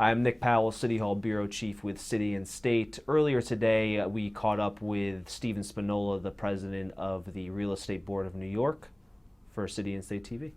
I'm Nick Powell, City Hall Bureau Chief with City and State. Earlier today, we caught up with Stephen Spinola, the president of the Real Estate Board of New York, for City and State TV.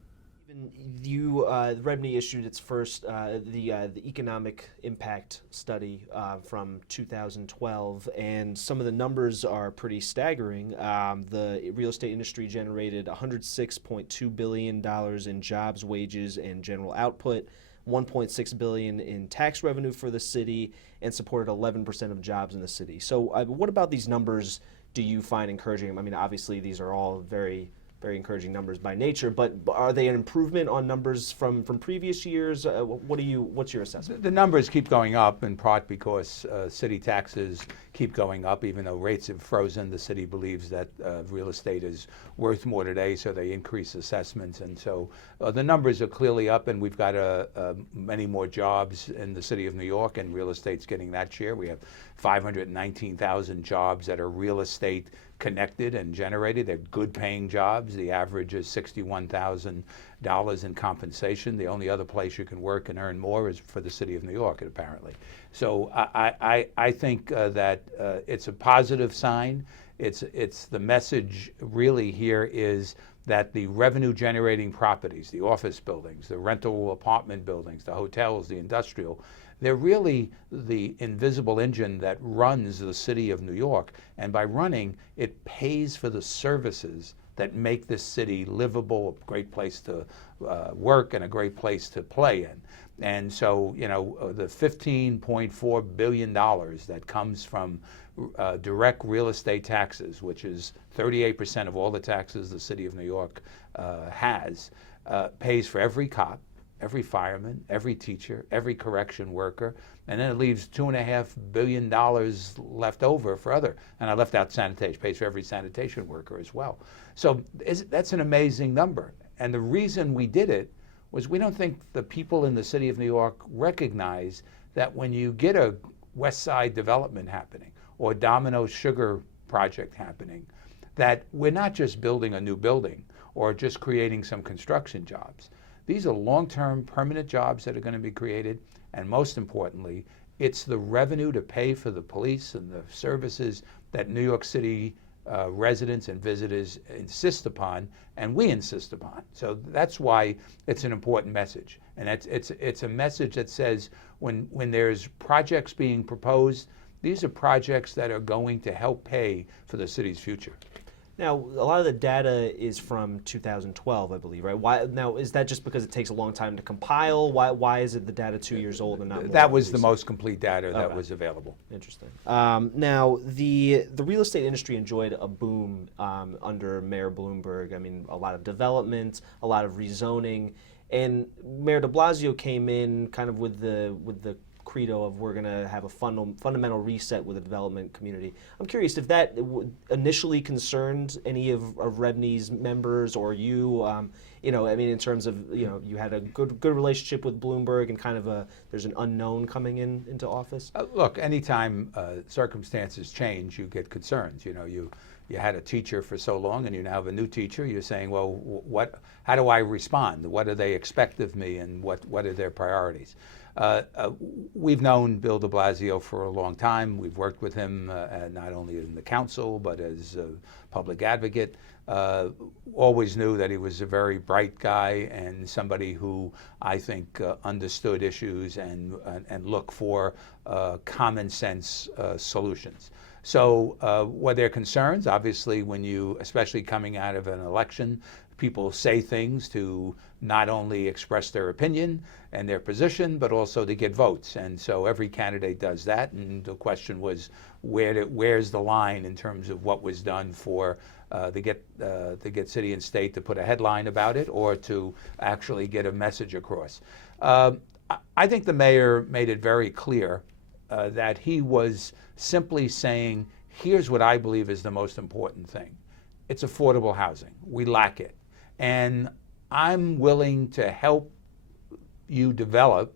REBNY issued its first, the economic impact study from 2012, and some of the numbers are pretty staggering. The real estate industry generated $106.2 billion in jobs, wages, and general output, $1.6 billion in tax revenue for the city, and supported 11% of jobs in the city. So what about these numbers do you find encouraging? I mean, obviously these are all very encouraging numbers by nature, but are they an improvement on numbers from previous years? What's your assessment? The numbers keep going up in part because city taxes keep going up. Even though rates have frozen, the city believes that real estate is worth more today, so they increase assessments. And so the numbers are clearly up, and we've got many more jobs in the city of New York, and real estate's getting that share. We have 519,000 jobs that are real estate connected and generated. They're good paying jobs. The average is $61,000 in compensation. The only other place you can work and earn more is for the city of New York, apparently. So I think that it's a positive sign. It's the message really here is that the revenue generating properties, the office buildings, the rental apartment buildings, the hotels, the industrial, they're really the invisible engine that runs the city of New York. And by running, it pays for the services that make this city livable, a great place to work and a great place to play in. And so, you know, the $15.4 billion that comes from direct real estate taxes, which is 38% of all the taxes the city of New York has, pays for every cop, every fireman, every teacher, every correction worker, and then it leaves $2.5 billion left over for other, and I left out sanitation, pays for every sanitation worker as well. So that's an amazing number. And the reason we did it was we don't think the people in the city of New York recognize that when you get a West Side development happening or a Domino's Sugar project happening, that we're not just building a new building or just creating some construction jobs. These are long-term permanent jobs that are going to be created, and most importantly, it's the revenue to pay for the police and the services that New York City residents and visitors insist upon, and we insist upon. So that's why it's an important message. And it's a message that says when there's projects being proposed, these are projects that are going to help pay for the city's future. Now, a lot of the data is from 2012, I believe, right? Why now? Is that just because it takes a long time to compile? Why is it the data 2 years old and not more? That was the most complete data that was available. Interesting. Now, the real estate industry enjoyed a boom under Mayor Bloomberg. I mean, a lot of development, a lot of rezoning, and Mayor de Blasio came in kind of with the credo of we're going to have a fundamental reset with the development community. I'm curious if that initially concerned any of REBNY's members or you. You know, I mean, in terms of, you know, you had a good relationship with Bloomberg and kind of there's an unknown coming into office. Look, anytime circumstances change, you get concerns. You know, you had a teacher for so long and you now have a new teacher. You're saying, well, how do I respond? What do they expect of me, and what are their priorities? We've known Bill de Blasio for a long time. We've worked with him not only in the council but as a public advocate. Always knew that he was a very bright guy and somebody who I think understood issues and looked for common sense solutions. So were there concerns? Obviously, when you, especially coming out of an election, people say things to not only express their opinion and their position, but also to get votes. And so every candidate does that. And the question was, where's the line in terms of what was done for to get city and state to put a headline about it or to actually get a message across? I think the mayor made it very clear that he was simply saying, here's what I believe is the most important thing. It's affordable housing. We lack it. And I'm willing to help you develop,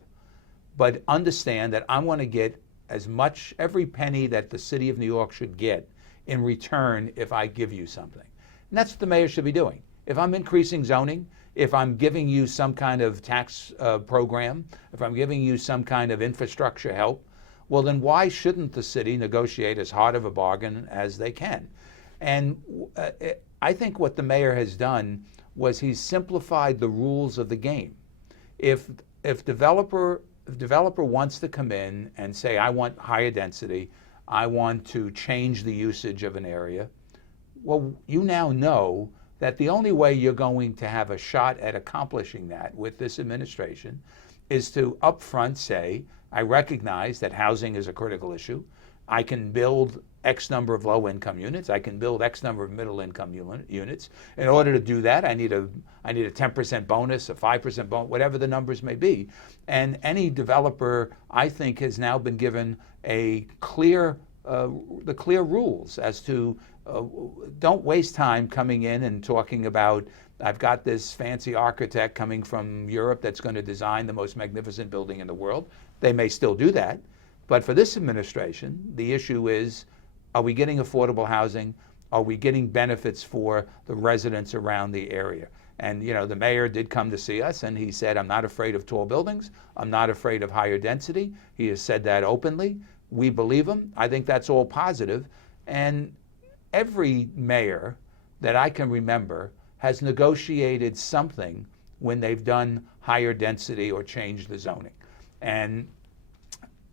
but understand that I want to get as much, every penny that the city of New York should get in return if I give you something. And that's what the mayor should be doing. If I'm increasing zoning, if I'm giving you some kind of tax program, if I'm giving you some kind of infrastructure help, well, then why shouldn't the city negotiate as hard of a bargain as they can? And I think what the mayor has done was he's simplified the rules of the game. If developer wants to come in and say, I want higher density, I want to change the usage of an area, well, you now know that the only way you're going to have a shot at accomplishing that with this administration is to upfront say, I recognize that housing is a critical issue. I can build X number of low-income units. I can build X number of middle-income units. In order to do that, I need a 10% bonus, a 5% bonus, whatever the numbers may be. And any developer, I think, has now been given the clear rules as to don't waste time coming in and talking about, I've got this fancy architect coming from Europe that's going to design the most magnificent building in the world. They may still do that. But for this administration, the issue is, are we getting affordable housing? Are we getting benefits for the residents around the area? And, you know, the mayor did come to see us and he said, I'm not afraid of tall buildings. I'm not afraid of higher density. He has said that openly. We believe him. I think that's all positive. And every mayor that I can remember has negotiated something when they've done higher density or changed the zoning. And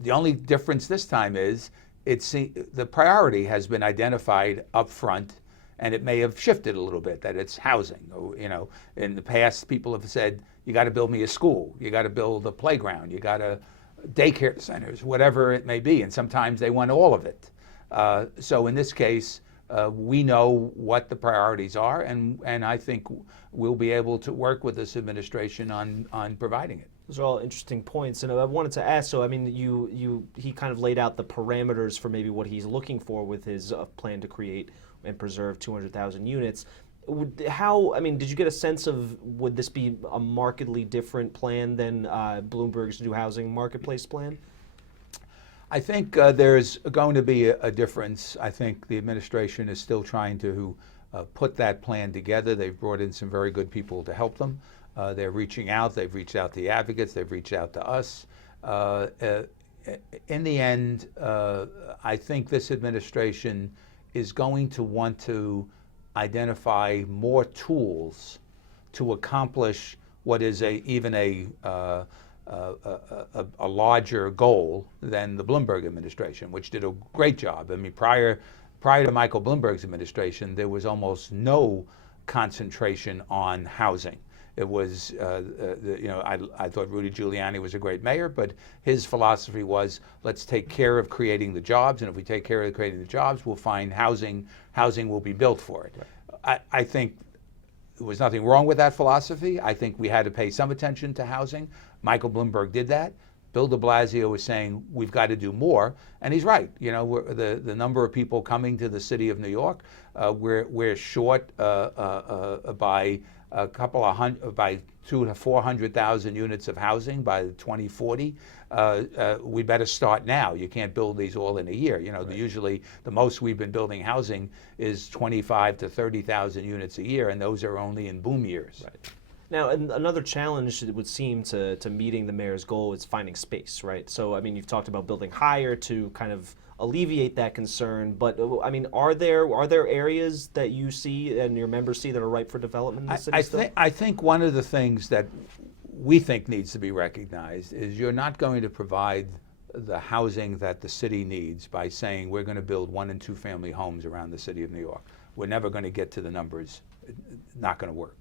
the only difference this time is the priority has been identified up front, and it may have shifted a little bit, that it's housing. Or, you know, in the past, people have said, you got to build me a school, you got to build a playground, you got to daycare centers, whatever it may be, and sometimes they want all of it. So in this case, we know what the priorities are, and I think we'll be able to work with this administration on providing it. Those are all interesting points, and I wanted to ask. So, I mean, he kind of laid out the parameters for maybe what he's looking for with his plan to create and preserve 200,000 units. Did you get a sense of, would this be a markedly different plan than Bloomberg's new housing marketplace plan? I think there's going to be a difference. I think the administration is still trying to put that plan together. They've brought in some very good people to help them. They're reaching out. They've reached out to the advocates. They've reached out to us. In the end, I think this administration is going to want to identify more tools to accomplish what is even a larger goal than the Bloomberg administration, which did a great job. I mean, prior to Michael Bloomberg's administration, there was almost no concentration on housing. It was, I thought Rudy Giuliani was a great mayor, but his philosophy was, let's take care of creating the jobs, and if we take care of creating the jobs, we'll find housing will be built for it. Right. I think there was nothing wrong with that philosophy. I think we had to pay some attention to housing. Michael Bloomberg did that. Bill de Blasio was saying we've got to do more, and he's right. You know, the number of people coming to the city of New York, we're short by a couple of hundred, by 200,000 to 400,000 units of housing by 2040. We better start now. You can't build these all in a year. You know, right. Usually the most we've been building housing is 25,000 to 30,000 units a year, and those are only in boom years. Right. Now, another challenge that would seem to meeting the mayor's goal is finding space, right? So, I mean, you've talked about building higher to kind of alleviate that concern, but I mean, are there areas that you see and your members see that are ripe for development in the city? I think one of the things that we think needs to be recognized is you're not going to provide the housing that the city needs by saying we're going to build 1 and 2 family homes around the city of New York. We're never going to get to the numbers. It's not going to work.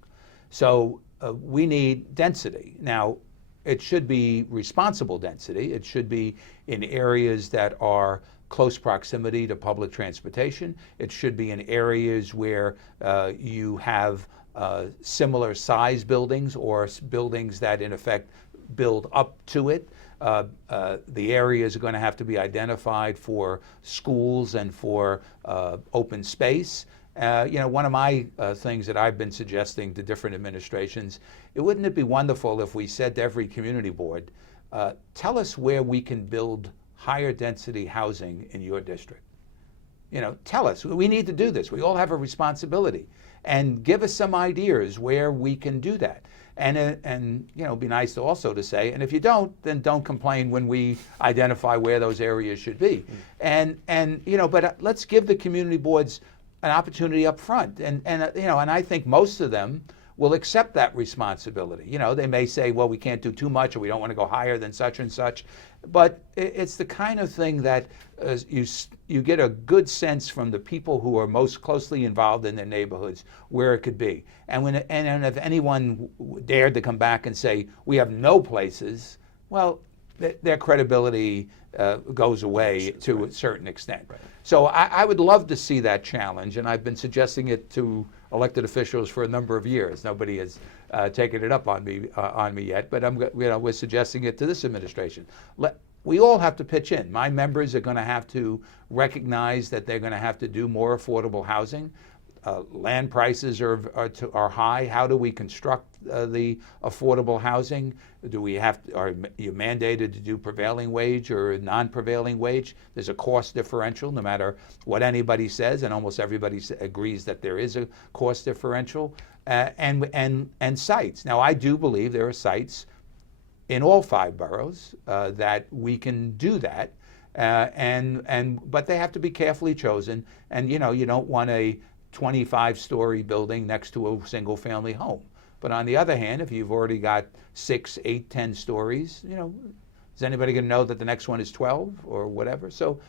So we need density. Now, it should be responsible density. It should be in areas that are close proximity to public transportation. It should be in areas where you have similar size buildings or buildings that in effect build up to it. The areas are going to have to be identified for schools and for open space. One of my things that I've been suggesting to different administrations, wouldn't it be wonderful if we said to every community board, tell us where we can build higher density housing in your district. You know, tell us. We need to do this. We all have a responsibility. and give us some ideas where we can do that. And it'd be nice to also to say, and if you don't, then don't complain when we identify where those areas should be. And but let's give the community boards an opportunity up front. And I think most of them will accept that responsibility. They may say, well, we can't do too much, or we don't want to go higher than such and such. But it's the kind of thing that you get a good sense from the people who are most closely involved in their neighborhoods where it could be. And if anyone dared to come back and say, we have no places, well, their credibility goes away to a certain extent. Right. So I would love to see that challenge, and I've been suggesting it to elected officials for a number of years. Nobody has taken it up on me yet, but we're suggesting it to this administration. We all have to pitch in. My members are going to have to recognize that they're going to have to do more affordable housing. Land prices are high. How do we construct the affordable housing? Are you mandated to do prevailing wage or non-prevailing wage? There's a cost differential, no matter what anybody says, and almost everybody agrees that there is a cost differential. And sites. Now, I do believe there are sites in all 5 boroughs that we can do that, but they have to be carefully chosen. And you don't want a 25-story building next to a single-family home. But on the other hand, if you've already got 6, 8, 10 stories, is anybody going to know that the next one is 12 or whatever? So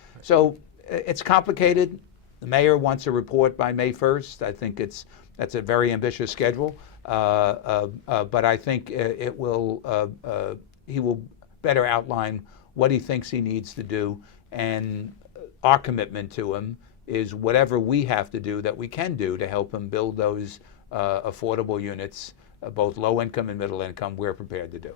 it's complicated. The mayor wants a report by May 1st. I think that's a very ambitious schedule. But I think he will better outline what he thinks he needs to do, and our commitment to him is whatever we have to do that we can do to help him build those affordable units, both low income and middle income, we're prepared to do.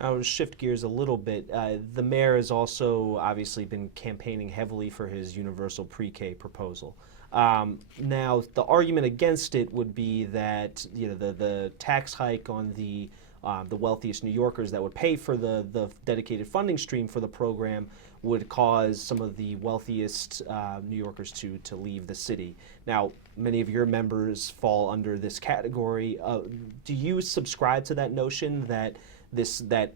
I'll shift gears a little bit. The mayor has also obviously been campaigning heavily for his universal pre-K proposal. Now, the argument against it would be that the tax hike on the wealthiest New Yorkers that would pay for the dedicated funding stream for the program would cause some of the wealthiest New Yorkers to leave the city. Now, many of your members fall under this category. Do you subscribe to that notion that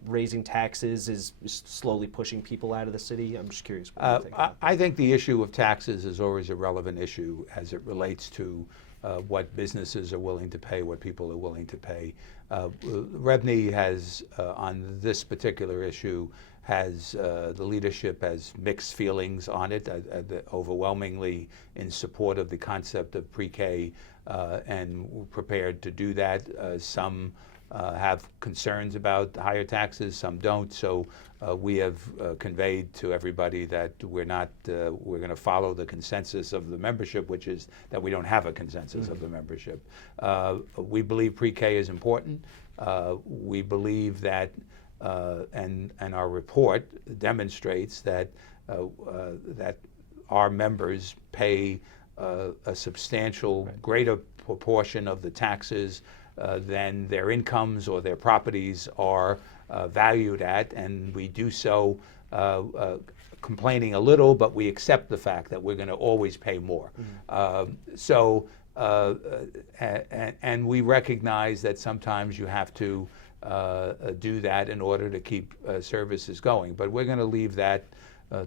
raising taxes is slowly pushing people out of the city? I'm just curious what you think about that. I think the issue of taxes is always a relevant issue as it relates to what businesses are willing to pay, what people are willing to pay. REBNY has, on this particular issue, the leadership has mixed feelings on it, overwhelmingly in support of the concept of pre-K, and we're prepared to do that. Some have concerns about higher taxes, some don't. So we have conveyed to everybody that we're going to follow the consensus of the membership, which is that we don't have a consensus of the membership. We believe pre-K is important. We believe that, and our report demonstrates that our members pay a substantial greater proportion of the taxes than their incomes or their properties are valued at, and we do so complaining a little, but we accept the fact that we're going to always pay more. And we recognize that sometimes you have to do that in order to keep services going. But we're going to leave that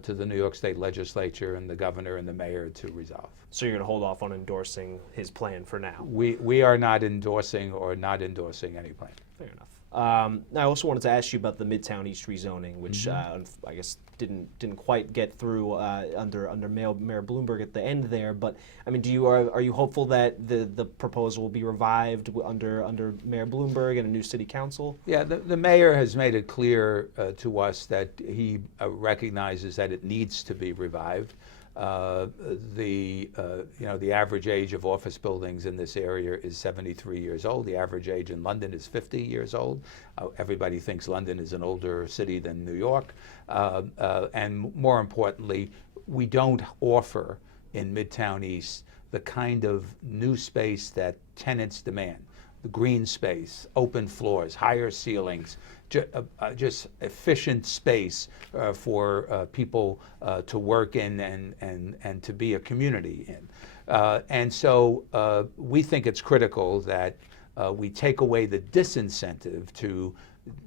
to the New York State Legislature and the governor and the mayor to resolve. So you're going to hold off on endorsing his plan for now? We are not endorsing any plan. Fair enough. I also wanted to ask you about the Midtown East rezoning, which I guess didn't quite get through under Mayor Bloomberg at the end there. But I mean, are you hopeful that the proposal will be revived under Mayor Bloomberg and a new city council? Yeah, the mayor has made it clear to us that he recognizes that it needs to be revived. The average age of office buildings in this area is 73 years old. The average age in London is 50 years old. Everybody thinks London is an older city than New York. And more importantly, we don't offer in Midtown East the kind of new space that tenants demand. the green space, open floors, higher ceilings, just efficient space for people to work in and to be a community in. And so we think it's critical that we take away the disincentive to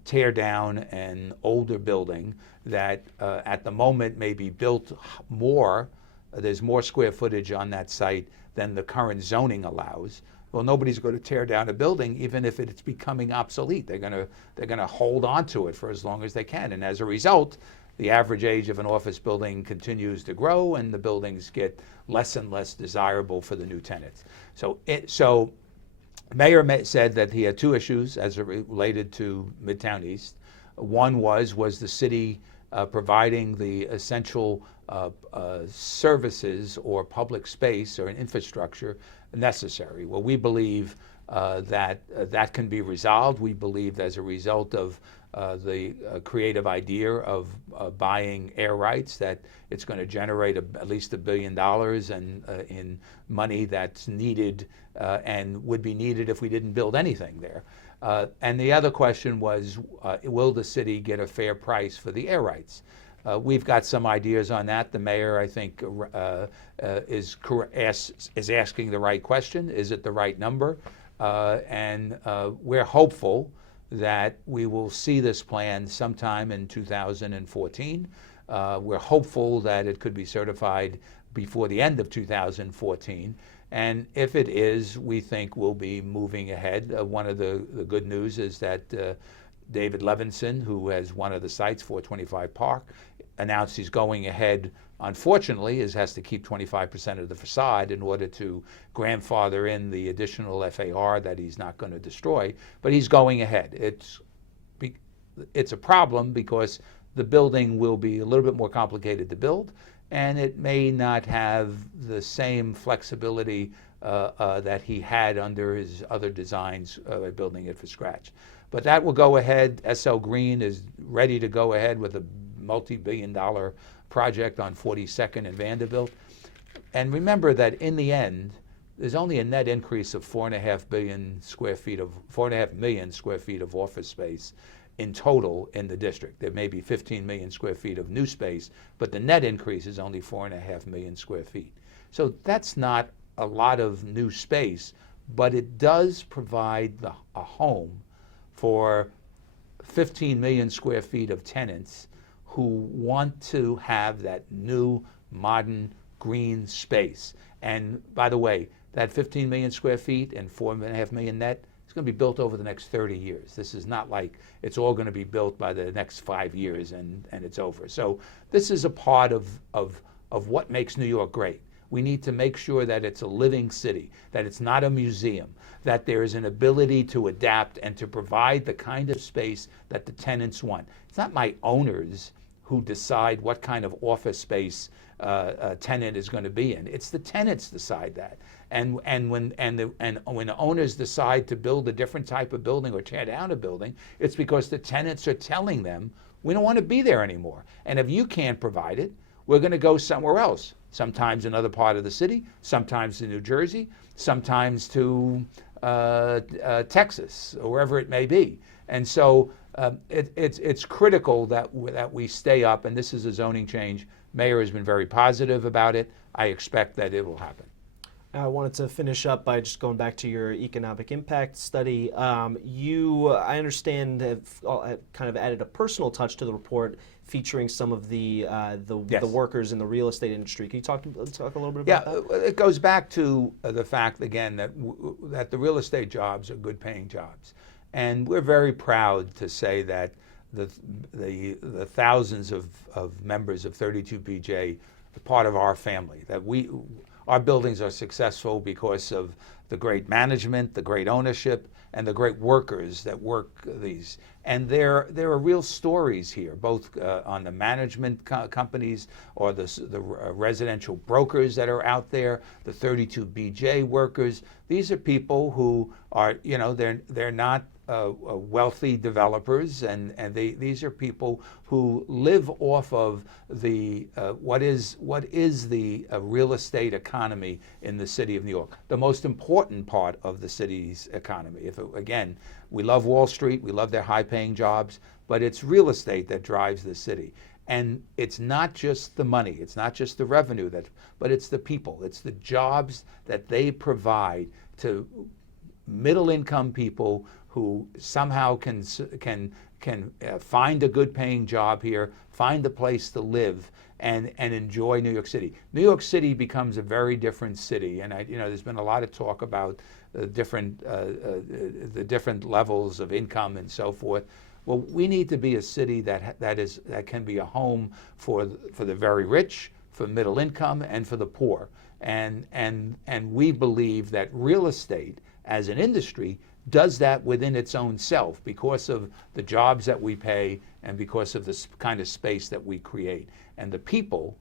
tear down an older building that at the moment may be built more. There's more square footage on that site than the current zoning allows. Well, nobody's going to tear down a building even if it's becoming obsolete. They're going to hold on to it for as long as they can. And as a result, the average age of an office building continues to grow, and the buildings get less and less desirable for the new tenants. So Mayor said that he had two issues as it related to Midtown East. One was the city providing the essential services or public space or an infrastructure necessary. Well, we believe that can be resolved. We believe as a result of the creative idea of buying air rights that it's going to generate at least $1 billion in money that's needed and would be needed if we didn't build anything there. And the other question was, will the city get a fair price for the air rights? We've got some ideas on that. The mayor, I think, is asking the right question. Is it the right number? And we're hopeful that we will see this plan sometime in 2014. We're hopeful that it could be certified before the end of 2014. And if it is, we think we'll be moving ahead. One of the good news is that David Levinson, who has one of the sites, 425 Park, announced he's going ahead. Unfortunately, has to keep 25% of the facade in order to grandfather in the additional FAR that he's not going to destroy, but he's going ahead. It's a problem because the building will be a little bit more complicated to build, and it may not have the same flexibility that he had under his other designs building it from scratch. But that will go ahead. SL Green is ready to go ahead with a multi-billion-dollar project on 42nd and Vanderbilt. And remember that in the end, there's only a net increase of 4.5 million square feet of office space in total in the district. There may be 15 million square feet of new space, but the net increase is only 4.5 million square feet. So that's not a lot of new space, but it does provide a home for 15 million square feet of tenants who want to have that new, modern, green space. And by the way, that 15 million square feet and 4.5 million net is going to be built over the next 30 years. This is not like it's all going to be built by the next 5 years and it's over. So this is a part of what makes New York great. We need to make sure that it's a living city, that it's not a museum, that there is an ability to adapt and to provide the kind of space that the tenants want. It's not my owners who decide what kind of office space a tenant is going to be in. It's the tenants decide that. And when owners decide to build a different type of building or tear down a building, it's because the tenants are telling them, we don't want to be there anymore. And if you can't provide it, we're going to go somewhere else. Sometimes another part of the city, sometimes to New Jersey, sometimes to Texas, or wherever it may be. And so it's critical that we stay up, and this is a zoning change. Mayor has been very positive about it. I expect that it will happen. I wanted to finish up by just going back to your economic impact study. I understand, have kind of added a personal touch to the report, featuring some of the Yes. workers in the real estate industry. Can you talk a little bit about that? Yeah, it goes back to the fact again that the real estate jobs are good paying jobs, and we're very proud to say that the thousands of members of 32BJ are part of our family. That our buildings are successful because of the great management, the great ownership, and the great workers that work these. And there are real stories here, both on the management companies or the residential brokers that are out there, the 32BJ workers. These are people who are, they're not wealthy developers, and these are people who live off of the what is the real estate economy in the city of New York, the most important part of the city's economy. Again, we love Wall Street, we love their high-paying jobs, but it's real estate that drives the city. And it's not just the money, it's not just the revenue, but it's the people, it's the jobs that they provide to middle-income people who somehow can find a good-paying job here, find a place to live, and enjoy New York City. New York City becomes a very different city, and there's been a lot of talk about the different levels of income and so forth. Well, we need to be a city that can be a home for the very rich, for middle income, and for the poor. And we believe that real estate as an industry does that within its own self because of the jobs that we pay and because of the kind of space that we create. And the people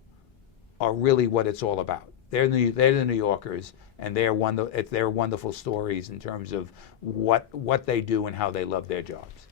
are really what it's all about. They're the New Yorkers, and they're wonderful stories in terms of what they do and how they love their jobs.